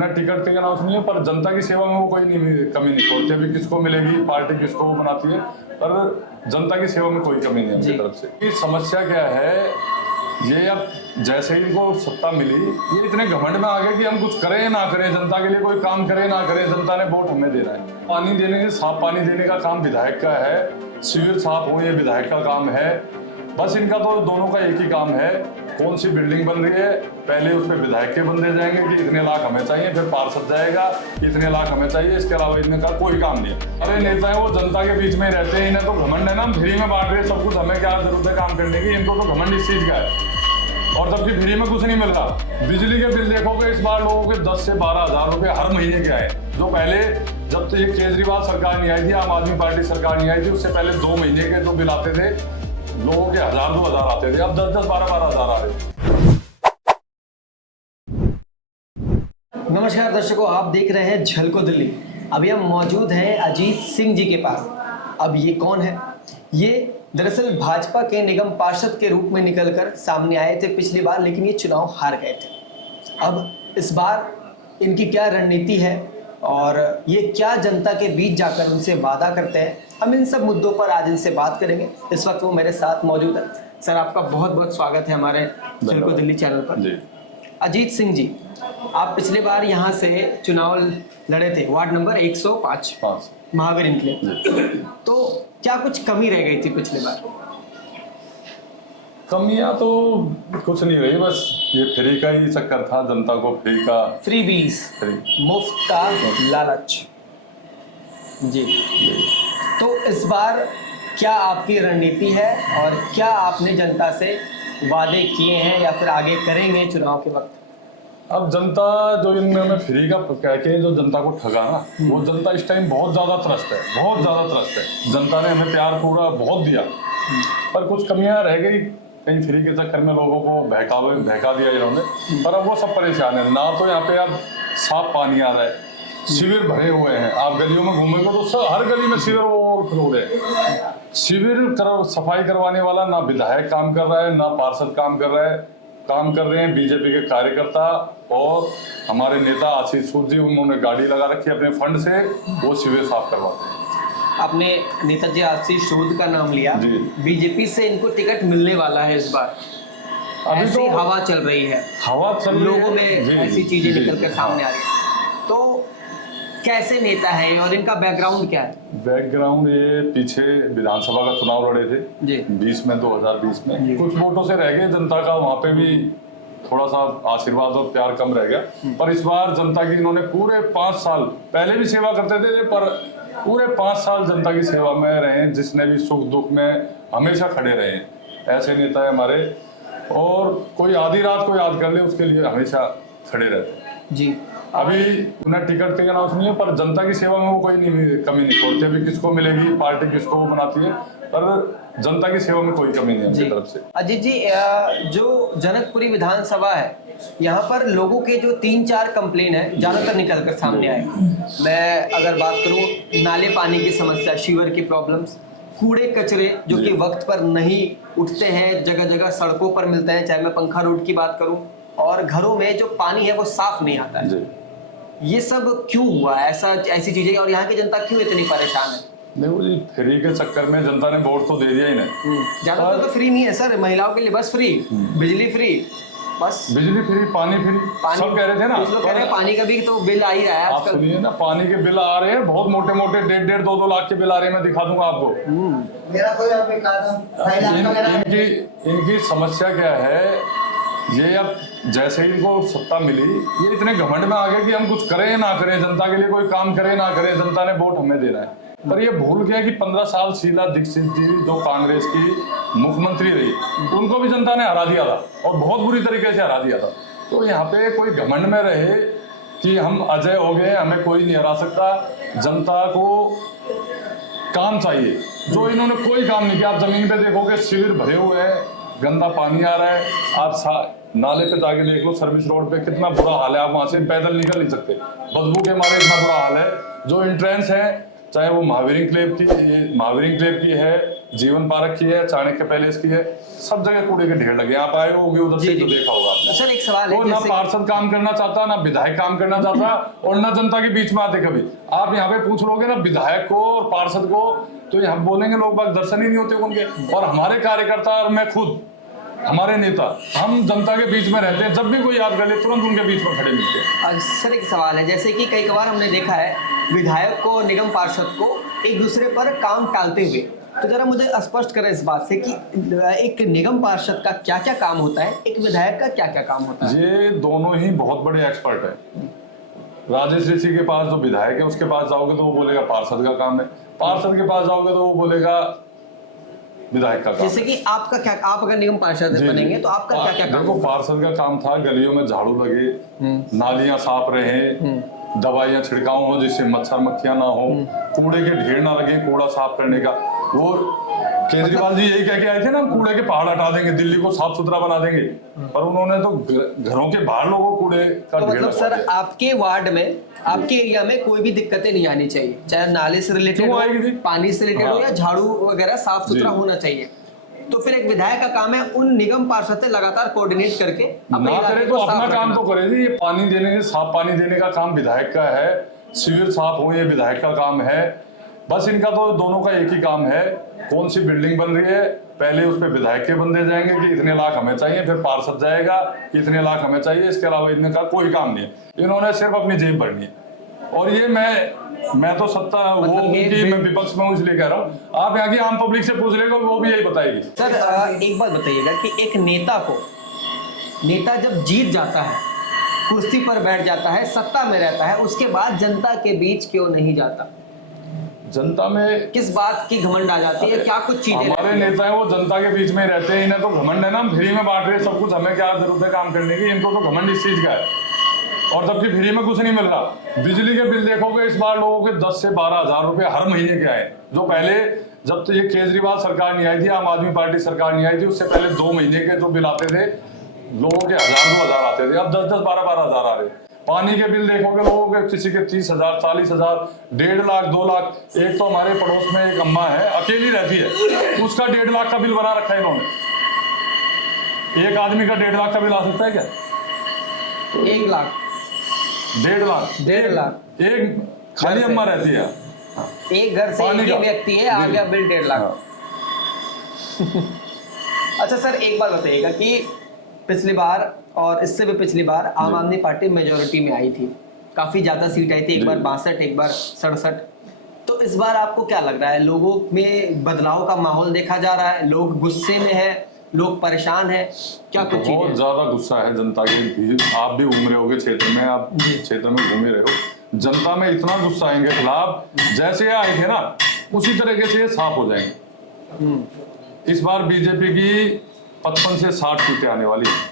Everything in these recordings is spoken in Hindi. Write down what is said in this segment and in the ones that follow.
उन्हें टिकट के अनाउंस नहीं है, पर जनता की सेवा में वो कोई कमी नहीं छोड़ते। अभी किसको मिलेगी, पार्टी किसको वो बनाती है, पर जनता की सेवा में कोई कमी नहीं है उनकी तरफ से। ये समस्या क्या है, ये अब जैसे ही इनको सत्ता मिली, ये इतने घमंड में आ गए कि हम कुछ करें ना करें, जनता के लिए कोई काम करें ना करें, जनता ने वोट हमें देना है। पानी देने के, साफ पानी देने का काम विधायक का है, सीवर साफ हो ये विधायक का काम है। बस इनका तो दोनों का एक ही काम है, कौन सी बिल्डिंग बन रही है, पहले उस पर विधायक के बंदे जाएंगे कि इतने लाख हमें चाहिए, फिर पार्षद जाएगा इतने लाख हमें चाहिए, इसके अलावा इनका कोई काम नहीं है। अरे नेता है वो जनता के बीच में रहते हैं, इन्हें तो घमंड है ना, हम फ्री में बांट रहे सब कुछ, हमें क्या जरूरत है काम करने की, इनको तो घमंड इस चीज का है। और जबकि फ्री में कुछ नहीं मिल रहा। बिजली के बिल देखोगे इस बार लोगों के 10 से 12 हजार रुपए हर महीने के आए, जो पहले जब तो ये केजरीवाल सरकार नहीं आई थी, आम आदमी पार्टी सरकार नहीं आई थी, उससे पहले 2 महीने के जो बिल आते थे लोगों के 1000-2000 आते थे, अब 10-10, 12-12 हजार आ रहे। नमस्कार दर्शकों, आप देख रहे हैं झलको दिल्ली। अभी हम मौजूद हैं अजीत सिंह जी के पास। अब ये कौन है? ये दरअसल भाजपा के निगम पार्षद के रूप में निकलकर सामने आए थे पिछली बार, लेकिन ये चुनाव हार गए थे। अब इस बार इनकी क्या रणनीति है और ये क्या जनता के बीच जाकर उनसे वादा करते हैं, हम इन सब मुद्दों पर आज इनसे बात करेंगे। इस वक्त वो मेरे साथ मौजूद है। सर, आपका बहुत बहुत स्वागत है हमारे झलको दिल्ली चैनल पर। अजीत सिंह जी, आप पिछली बार यहाँ से चुनाव लड़े थे, वार्ड नंबर 105 महावीर के लिए। तो क्या कुछ कमी रह गई थी पिछले बार? कमियां तो कुछ नहीं रही, बस ये फ्री का ही चक्कर था, जनता को फ्री बीस, मुफ्त का लालच। जी। तो इस बार क्या आपकी रणनीति है और क्या आपने जनता से वादे किए हैं या फिर आगे करेंगे चुनाव के वक्त? अब जनता जो इनमें फ्री का कह के जो जनता को ठगा ना, वो जनता इस टाइम बहुत ज्यादा त्रस्त है, बहुत ज्यादा त्रस्त है। जनता ने हमें प्यार पूरा बहुत दिया, पर कुछ कमियां रह गई, कहीं फ्री के चक्कर में लोगों को बहका दिया इन्होंने। पर अब वो सब परेशान है ना, तो यहाँ पे अब साफ पानी आ रहा है, शिविर भरे हुए हैं। आप गलियों में घूमेंगे तो सब हर गली में शिविर ओवरफ्लो है। शिविर सफाई करवाने वाला ना विधायक काम कर रहा है, ना पार्षद काम कर रहा है, काम कर रहे हैं बीजेपी के कार्यकर्ता और हमारे नेता आशीष सूद जी। उन्होंने गाड़ी लगा रखी है अपने फंड से, वो शिविर साफ करवाते हैं। आपने नेताजी आशीष सूद का नाम लिया, बीजेपी से इनको टिकट मिलने वाला है इस बार। अभी ऐसी तो हवा चल रही है, लोगों में ऐसी चीजें निकल कर सामने आ रही है। तो कैसे नेता है और इनका बैकग्राउंड क्या है? बैकग्राउंड, ये पीछे विधानसभा का चुनाव लड़े थे 2020 में, कुछ वोटों से रह गए जनता का, वहां पे भी थोड़ा सा आशीर्वाद और प्यार कम रह गया। पर इस बार जनता की इन्होंने पूरे 5 साल, पहले भी सेवा करते थे, पर पूरे 5 साल जनता की सेवा में रहे, जिसने भी सुख दुख में हमेशा खड़े रहे। ऐसे नेता है हमारे, और कोई आधी रात को याद कर ले उसके लिए हमेशा खड़े रहते जी। अभी उन्हें टिकट के अनाउंस नहीं है, पर जनता की सेवा में वो कोई कमी नहीं छोड़ते। अभी किसको मिलेगी, पार्टी किसको बनाती है, पर जनता की सेवा में कोई कमी नहीं है उनकी तरफ से। अजीत जी, जो जनकपुरी विधानसभा है, यहाँ पर लोगों के जो 3-4 कंप्लेन है ज्यादातर निकल कर सामने आए। मैं अगर बात करूँ, नाले पानी की समस्या, शीवर की प्रॉब्लम्स, कूड़े कचरे जो कि वक्त पर नहीं उठते हैं, जगह जगह सड़कों पर मिलते हैं, चाहे मैं पंखा रोड की बात करूँ, और घरों में जो पानी है वो साफ नहीं आता है। ये सब क्यों हुआ ऐसी चीजें, और यहाँ की जनता क्यों इतनी परेशान है? देखो जी, फ्री के चक्कर में जनता ने वोट तो दे दिया ही नहीं। ज्यादातर तो फ्री नहीं है सर, महिलाओं के लिए बस फ्री, बिजली फ्री, बस बिजली फ्री, पानी फ्री, सब कह रहे थे ना। लोग कह रहे हैं पानी का भी तो बिल आ ही रहा है आजकल। सुनिए ना, पानी के बिल आ रहे हैं बहुत मोटे मोटे, 1.5, 2 लाख के बिल आ रहे हैं, मैं दिखा दूंगा आपको। इनकी समस्या क्या है, ये अब जैसे ही इनको सत्ता मिली, ये इतने घमंड में आ गए कि हम कुछ करें ना करें, जनता के लिए कोई काम करें ना करें, जनता ने वोट हमें देना है। पर ये भूल गया कि 15 साल शीला दीक्षित जी जो कांग्रेस की मुख्यमंत्री रही, उनको भी जनता ने हरा दिया था, और बहुत बुरी तरीके से हरा दिया था। तो यहाँ पे कोई घमंड में रहे कि हम अजय हो गए, हमें कोई नहीं हरा सकता। जनता को काम चाहिए, जो इन्होंने कोई काम नहीं किया। आप जमीन पे देखोगे शिविर भरे हुए हैं, गंदा पानी आ रहा है। आप नाले पे जाके देख लो, सर्विस रोड पे कितना बुरा हाल है, आप वहां से पैदल निकल नहीं सकते, बदबू के मारे इतना बुरा हाल है। जो एंट्रेंस है चाहे वो महावीर क्लेब की है, जीवन पार्क की है, चाणक्य पैलेस की है, सब जगह कूड़े के ढेर लगे। आप आए होगे उधर से तो देखा होगा आपने। सर एक सवाल है, वो ना पार्षद काम करना चाहता, ना विधायक काम करना चाहता, और ना जनता के बीच में आते कभी। आप यहाँ पे पूछ लोगे ना विधायक को और पार्षद को, तो यहाँ बोलेंगे लोग बाग दर्शन ही नहीं होते उनके। और हमारे कार्यकर्ता और मैं खुद, हमारे नेता, हम जनता के बीच में रहते हैं, जब भी कोई याद कर ले तुरंत उनके बीच में खड़े मिलते हैं। और सर एक सवाल है, जैसे कि कई बार हमने देखा है विधायक को, निगम पार्षद को एक दूसरे पर काम टालते हुए, तो जरा मुझे स्पष्ट करें इस बात से कि एक निगम पार्षद का क्या क्या काम होता है, एक विधायक का क्या क्या काम होता है? ये दोनों ही बहुत बड़े एक्सपर्ट हैं। राजेश ऋषि के पास जो विधायक है उसके पास जाओगे तो वो बोलेगा पार्षद का काम है, पार्षद के पास जाओगे तो वो बोलेगा विधायक का काम। जैसे कि आपका क्या, आप अगर निगम पार्षद बनेंगे तो आपका क्या क्या काम? देखो, पार्षद का काम था गलियों में झाड़ू लगे, नालियां साफ रहे, दवाइयां छिड़काव हो जिससे मच्छर मक्खियां ना हो, कूड़े के ढेर ना लगे, कूड़ा साफ करने का। वो केजरीवाल जी यही कह के आए थे ना, कूड़े के पहाड़ हटा देंगे, दिल्ली को साफ सुथरा बना देंगे, पर उन्होंने तो घरों के बाहर लोगों को कूड़े का तो ढेर मतलब सर आपके वार्ड में, आपके एरिया में कोई भी दिक्कतें नहीं आनी चाहिए, चाहे नाले से रिलेटेड हो, पानी से रिलेटेड हो, या झाड़ू वगैरह साफ सुथरा होना चाहिए। तो फिर एक विधायक का काम है उन निगम पार्षद से लगातार कोऑर्डिनेट करके ना करे तो अपना काम तो करे जी। ये पानी देने, साफ पानी देने का काम विधायक का है, शिविर साफ हो ये विधायक का काम है। बस इनका तो दोनों का एक ही काम है, कौन सी बिल्डिंग बन रही है, पहले उस पर विधायक के बंदे जाएंगे कि इतने लाख हमें चाहिए, फिर पार्षद जाएगा कि इतने लाख हमें चाहिए। इसके अलावा इनका कोई काम नहीं है, इन्होंने सिर्फ अपनी जेब भरनी है। और ये मैं तो सत्ता मतलब वो मैं विपक्ष में हूँ इसलिए कह रहा हूँ। आप यहाँ की आम पब्लिक से पूछ लेगा वो भी यही बताएगी। सर एक बात बताइएगा कि एक नेता जब जीत जाता है, कुर्सी पर बैठ जाता है, सत्ता में रहता है, उसके बाद जनता के बीच क्यों नहीं जाता? जनता में किस बात की घमंड आ जाती है? क्या कुछ चीजें हमारे नेता हैं वो जनता के बीच में रहते हैं, इन्हें तो घमंड है ना, हम फ्री में बांट रहे सब कुछ, हमें क्या जरूरत है काम करने की। इनको तो घमंड इस चीज का है, और जबकि फ्री में कुछ नहीं मिल रहा। बिजली के बिल देखोगे इस बार लोगों के 10 से 12 हजार रुपए हर महीने के आए, जो पहले जब तो ये केजरीवाल सरकार नहीं आई थी, आम आदमी पार्टी सरकार नहीं आई थी, उससे पहले 2 महीने के जो बिल आते थे लोगों के 1000-2000 आते थे, अब 10-10, 12-12 हजार आ रहे। पानी के बिल देखोगे लोगों के किसी के 30,000, 40,000, 1.5 लाख, 2 लाख। एक तो हमारे पड़ोस में एक अम्मा है, अकेली रहती है, उसका 1.5 लाख का बिल बना रखा है इन्होंने। एक आदमी का 1.5 लाख का बिल आ सकता है क्या? 1 लाख, 1.5 लाख एक खाली अम्मा रहती है, एक घर से एक ही व्यक्ति है, आ गया बिल 1.5 लाख। अच्छा सर एक बात बताइएगा कि पिछली बार और इससे भी पिछली बार आम आदमी पार्टी मेजोरिटी में आई थी, काफी ज्यादा सीट आई थी, एक बार 62, एक बार 67। तो इस बार आपको क्या लग रहा है, लोगों में बदलाव का माहौल देखा जा रहा है, लोग गुस्से में है, लोग परेशान है, क्या कुछ चीजें? बहुत ज्यादा गुस्सा है जनता की। आप भी घूम रहे होगे क्षेत्र में, आप क्षेत्र में घूमे रहे हो, जनता में इतना गुस्सा है इनके खिलाफ, जैसे आए थे ना उसी तरीके से साफ हो जाएंगे। इस बार बीजेपी की 55 से 60 सीटें आने वाली है,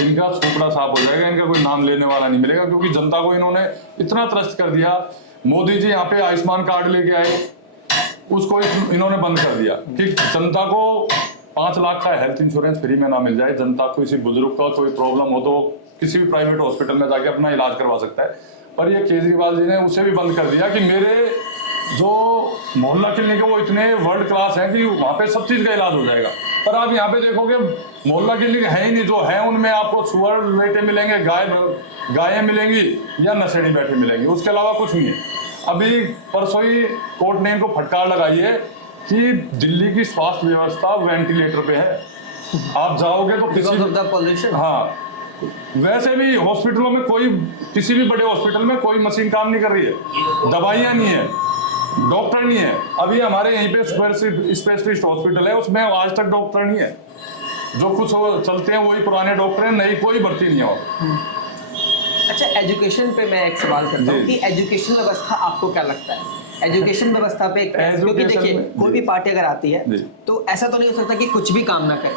इनका छोपड़ा साफ हो जाएगा, इनका कोई नाम लेने वाला नहीं मिलेगा, क्योंकि जनता को इन्होंने इतना त्रस्त कर दिया। मोदी जी यहाँ पे आयुष्मान कार्ड लेके आए, उसको इन्होंने बंद कर दिया कि जनता को 5 लाख का हेल्थ इंश्योरेंस फ्री में ना मिल जाए। जनता को किसी बुजुर्ग का कोई प्रॉब्लम हो तो किसी भी प्राइवेट हॉस्पिटल में जाके अपना इलाज करवा सकता है, पर ये केजरीवाल जी ने उसे भी बंद कर दिया कि मेरे जो मोहल्ला क्लिनिक है वो इतने वर्ल्ड क्लास है कि वहाँ पे सब चीज का इलाज हो जाएगा। पर आप यहाँ पे देखोगे मोहल्ला क्लिनिक है ही नहीं, जो है उनमें आपको सुअर बेटे मिलेंगे, गायें मिलेंगी या नशेड़ी बैठे मिलेंगे, उसके अलावा कुछ नहीं है। अभी परसों ही कोर्ट ने इनको फटकार लगाई है कि दिल्ली की स्वास्थ्य व्यवस्था वेंटिलेटर पे है, आप जाओगे तो किसी, हाँ, वैसे भी हॉस्पिटलों में कोई, किसी भी बड़े हॉस्पिटल में कोई मशीन काम नहीं कर रही है, दवाइयां नहीं है, डॉक्टर नहीं है। अभी हमारे यहीं पे स्पेशलिस्ट हॉस्पिटल है, उसमें आज तक डॉक्टर नहीं है, जो कुछ चलते हैं वही पुराने डॉक्टर हैं, नई कोई भर्ती नहीं है। अच्छा एजुकेशन पे मैं एक सवाल करता हूँ कि एजुकेशन व्यवस्था आपको क्या लगता है? एजुकेशन व्यवस्था पे, क्योंकि देखिए कोई भी पार्टी अगर आती है तो ऐसा तो नहीं हो सकता कि कुछ भी काम ना करे,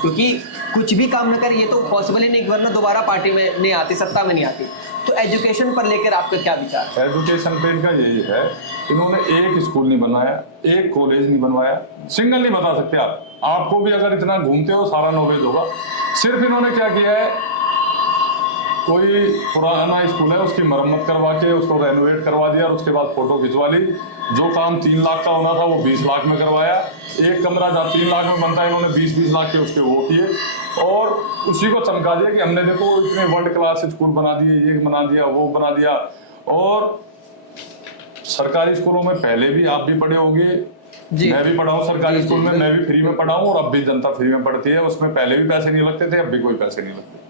क्योंकि कुछ भी काम ना करे ये तो पॉसिबल ही नहीं, वरना दोबारा पार्टी में नहीं आती, सत्ता में नहीं आती। तो एजुकेशन पर लेकर आपका क्या विचार है? एजुकेशन पे इनका यही है, इन्होंने एक स्कूल नहीं बनवाया, एक कॉलेज नहीं बनवाया, सिंगल नहीं बता सकते आप, आपको भी अगर इतना घूमते हो सारा नॉलेज होगा। सिर्फ इन्होंने क्या किया है, कोई पुराना स्कूल है उसकी मरम्मत करवा के उसको रेनोवेट करवा दिया और उसके बाद फोटो खिंचवा ली। जो काम 3 लाख का होना था वो 20 लाख में करवाया। एक कमरा जहाँ 3 लाख में बनता है इन्होंने 20-20 लाख के उसके वो किए और उसी को चमका दिया कि हमने देखो इतने वर्ल्ड क्लास स्कूल बना दिए, ये बना दिया, वो बना दिया। और सरकारी स्कूलों में पहले भी आप भी पढ़े होंगे, मैं भी पढ़ा हूँ सरकारी स्कूल में, मैं भी फ्री में पढ़ा हूँ और अब भी जनता फ्री में पढ़ती है। उसमें पहले भी पैसे नहीं लगते थे, अब भी कोई पैसे नहीं लगते।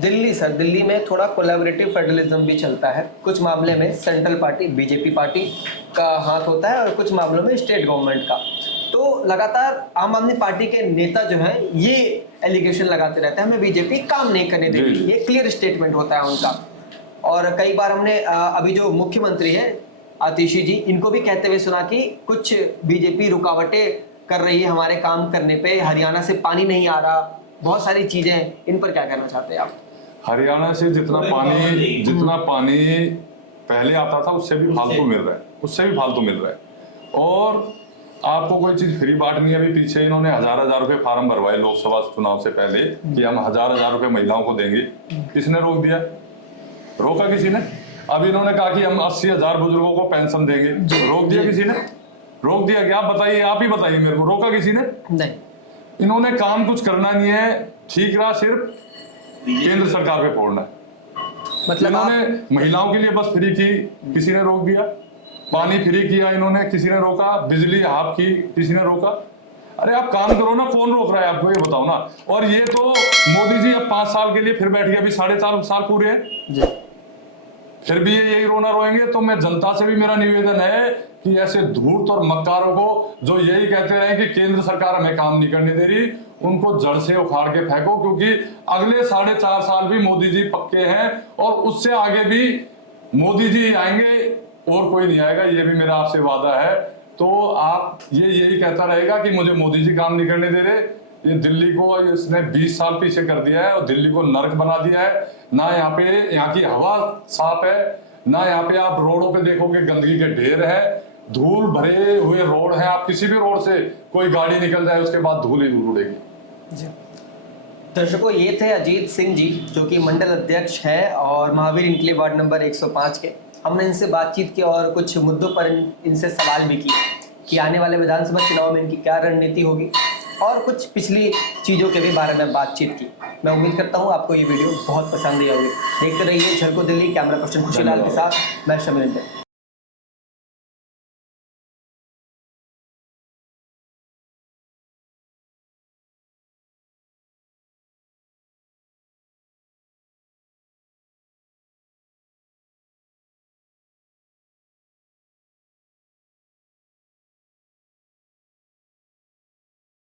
दिल्ली सर, दिल्ली में थोड़ा कोलैबोरेटिव फेडरलिज्म भी चलता है। कुछ मामले में सेंट्रल पार्टी बीजेपी पार्टी का हाथ होता है और कुछ मामलों में स्टेट गवर्नमेंट का। तो लगातार आम आदमी पार्टी के नेता जो हैं ये एलिगेशन लगाते रहते हैं हमें बीजेपी काम नहीं करने देगी, ये क्लियर स्टेटमेंट होता है उनका। और कई बार हमने अभी जो मुख्यमंत्री है आतिशी जी, इनको भी कहते हुए सुना कि कुछ बीजेपी रुकावटें कर रही है हमारे काम करने पे, हरियाणा से पानी नहीं आ रहा, बहुत सारी चीजें। इन पर क्या कहना चाहते हैं आप? हरियाणा से जितना पानी पहले आता था उससे भी फालतू मिल रहा है, उससे भी फालतू मिल रहा है। और आपको कोई चीज फ्री बांटनी है। अभी पीछे इन्होंने 1000-1000 रुपए फार्म भरवाए लोकसभा चुनाव से पहले कि हम 1000-1000 रुपए महिलाओं को देंगे। किसने रोक दिया? रोका किसी ने? अब इन्होंने कहा कि हम 80,000 बुजुर्गों को पेंशन देंगे, रोक दिया किसी ने? रोक दिया क्या? आप बताइए, आप ही बताइए मेरे को, रोका किसी ने? नहीं। इन्होंने काम कुछ करना नहीं है, ठीक रहा सिर्फ केंद्र सरकार पे फोड़ना है। मतलब इन्होंने महिलाओं के लिए बस फ्री की, किसी ने रोक दिया? पानी फ्री किया इन्होंने, किसी ने रोका? बिजली हाफ की, किसी ने रोका? अरे आप काम करो ना, कौन रोक रहा है आपको, ये बताओ ना। और ये तो मोदी जी अब 5 साल के लिए फिर बैठ गए, अभी 4.5 साल पूरे हैं, फिर भी ये यही रोना रोएंगे। तो मैं जनता से भी मेरा निवेदन है कि ऐसे धूर्त और मक्कारों को जो यही कहते रहे कि केंद्र सरकार हमें काम नहीं करने दे रही, उनको जड़ से उखाड़ के फेंको, क्योंकि अगले 4.5 साल भी मोदी जी पक्के हैं और उससे आगे भी मोदी जी आएंगे और कोई नहीं आएगा, ये भी मेरा आपसे वादा है। तो आप यही कहता रहेगा कि मुझे मोदी जी काम नहीं करने दे रहे। ये दिल्ली को इसने 20 साल पीछे कर दिया है और दिल्ली को नर्क बना दिया है। ना यहाँ की हवा साफ है, ना यहाँ पे आप रोडों पे देखोगे गंदगी के ढेर है, धूल भरे हुए रोड है। आप किसी भी रोड से कोई गाड़ी निकल जाए उसके बाद धूल ही धूल उड़ेगी। दर्शकों, ये थे अजीत सिंह जी जो कि मंडल अध्यक्ष है और महावीर इनके वार्ड नंबर 105 के। हमने इनसे बातचीत की और कुछ मुद्दों पर इनसे सवाल भी किए कि आने वाले विधानसभा चुनाव में इनकी क्या रणनीति होगी और कुछ पिछली चीज़ों के भी बारे में बातचीत की। मैं उम्मीद करता हूँ आपको ये वीडियो बहुत पसंद आई होगी। देखते रहिए झलको दिल्ली। कैमरा पर्सन खुशीलाल के साथ मैं शमीर।